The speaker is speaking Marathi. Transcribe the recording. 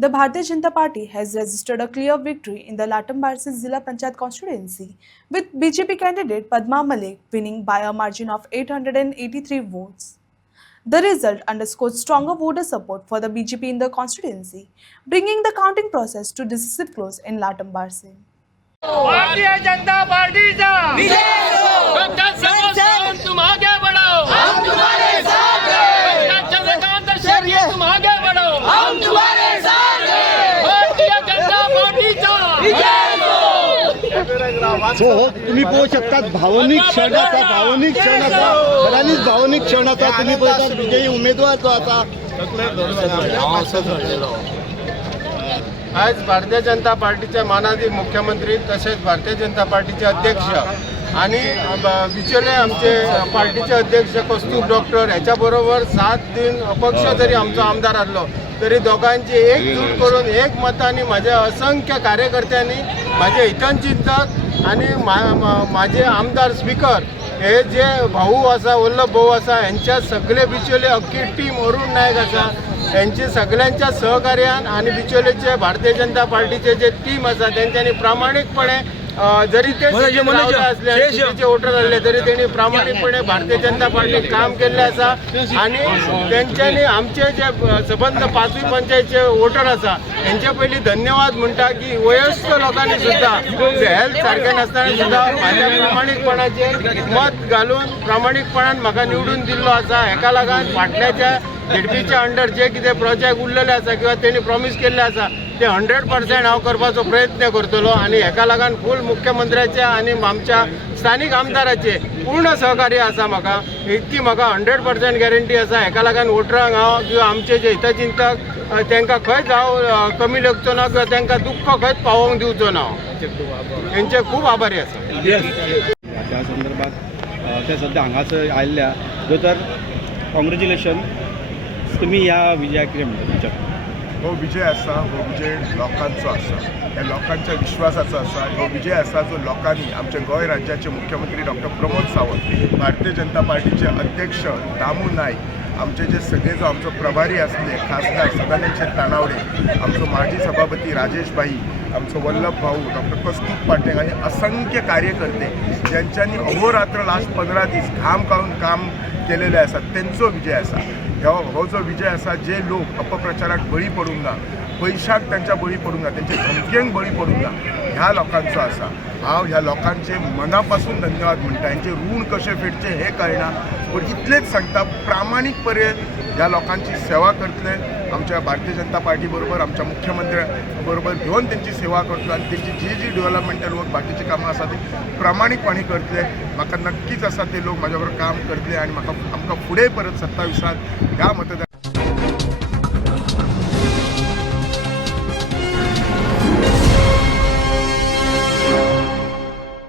The Bharatiya Janata Party has registered a clear victory in the Latam-Barsi Zilla Panchayat constituency, with BJP candidate Padma Malik winning by a margin of 883 votes. The result underscores stronger voter support for the BJP in the constituency, bringing the counting process to decisive close in Latam-Barsi. Bharatiya Janata party का डॉक्टर समोसा तुम आगे बढ़ो, हम तुम्हारे साथ हैं। डॉक्टर चंद्रकांत शर्मा तुम आगे बढ़ो, हम तुम्हारे साथ हैं। भारतीय जनता पार्टीचा हो तुम्ही पाहू शकता भावनिक क्षणाचा खऱ्यानीच भावनिक क्षणाचा तुम्ही पळयतात विजयी उमेदवार जो आता आज भारतीय जनता पार्टीचे मानाधी मुख्यमंत्री तसेच भारतीय जनता पार्टीचे अध्यक्ष आणि बिचोले आमचे पार्टीचे अध्यक्ष कौस्तुभ डॉक्टर याच्याबरोबर 7 दिन अपक्ष जरी आमचा आमदार आलो तरी दोघांची एकजूट करून एक मताने माझ्या असंख्य कार्यकर्त्यांनी माझे हितचिंतक आणि माझे आमदार स्पीकर हे जे भाऊ असा वल्लभ भाऊ असा यांच्या सगळे बिचोले अख्खी टीम अरुण नायक असा यांचे सगळ्यांच्या सहकार्यान आणि बिचोलेचे भारतीय जनता पार्टीचे जे टीम असा त्यांच्यानी प्रामाणिकपणे जरी ते असले वोटर आले तरी त्यांनी प्रामाणिकपणे भारतीय जनता पार्टी काम केले असा आणि त्यांच्यानी आमचे जे संबंध 5वी पंचायतचे वोटर असा यांच्या पहिली धन्यवाद म्हणटा की वयस्क लोकांनी सुद्धा हेल्थ सारखे नसताना सुद्धा माझ्या प्रामाणिकपणाचे मत घालून प्रामाणिकपणान म्हाका निवडून दिल्लो असा हेका लागून फाटल्याच्या झेडपीच्या अंडर जे कितें प्रोजेक्ट उरलेले आसा किंवा त्यांनी प्रॉमिस केल्ले आसा ते 100% हांव करपाचो प्रयत्न करतलो आणि हेका लागून फूल मुख्यमंत्र्याचे आणि आमच्या स्थानिक आमदाराचे पूर्ण सहकार्य आसा म्हाका इतकी म्हाका 100% गॅरंटी आसा हेका लागून वोटरांक हांव किंवा आमचे जे हितचिंतक तांकां खंयच हांव कमी लेखचो ना किंवा तांकां दुख्ख खंयच पावोवंक दिवचो ना हांव तेंचे खूब आभारी आसा त्या संदर्भात ते सध्या हांगासर आयिल्ल्या तर कॉंग्रॅच्युलेशन तुम्ही या विजया कितें म्हणटा हो विजय आसा हो विजय लोकांचो आसा ह्या लोकांच्या विश्वासाचो आसा हो विजय आसा जो लोकांनी आमचे गोंय राज्याचे मुख्यमंत्री डॉक्टर प्रमोद सावंत भारतीय जनता पार्टीचे अध्यक्ष दामू नाईक आमचे जे सगळे जो आमचो प्रभारी असले खासदार सदानंद तानावडे आमचो माजी सभापती राजेश भाई आमचो वल्लभ भाऊ डॉक्टर कौस्तुभ पाटील आणि असंख्य कार्यकर्ते ज्यांच्यांनी अहोरात्र लास्ट 15 दीस घाम काढून काम केलेले असतात त्यांचो विजय आसा हो जो विजय आसा जे लोक अपप्रचाराक बळी पडूंक ना पैशाक त्यांच्या बळी पडूंक ना त्यांचे धमकेंक बळी पडूंक ना ह्या लोकांचो आसा हांव ह्या लोकांचे मनापासून धन्यवाद म्हणटा यांचे ऋण कशें फेडचे हे कळना पण इतलेच सांगता प्रामाणिकपणे ह्या लोकांची सेवा करतले आमच्या भारतीय जनता पार्टी बरोबर आमच्या मुख्यमंत्र्या बरोबर घेऊन त्यांची सेवा करतलो आणि त्यांची जी डेव्हलपमेंटल वर्क बाकीची कामां आसा ती प्रामाणिकपणे करतले म्हाका नक्कीच आसा ते लोक माझ्या बरोबर काम करतले आणि म्हाका आमकां फुडें परत 27 ह्या मतदार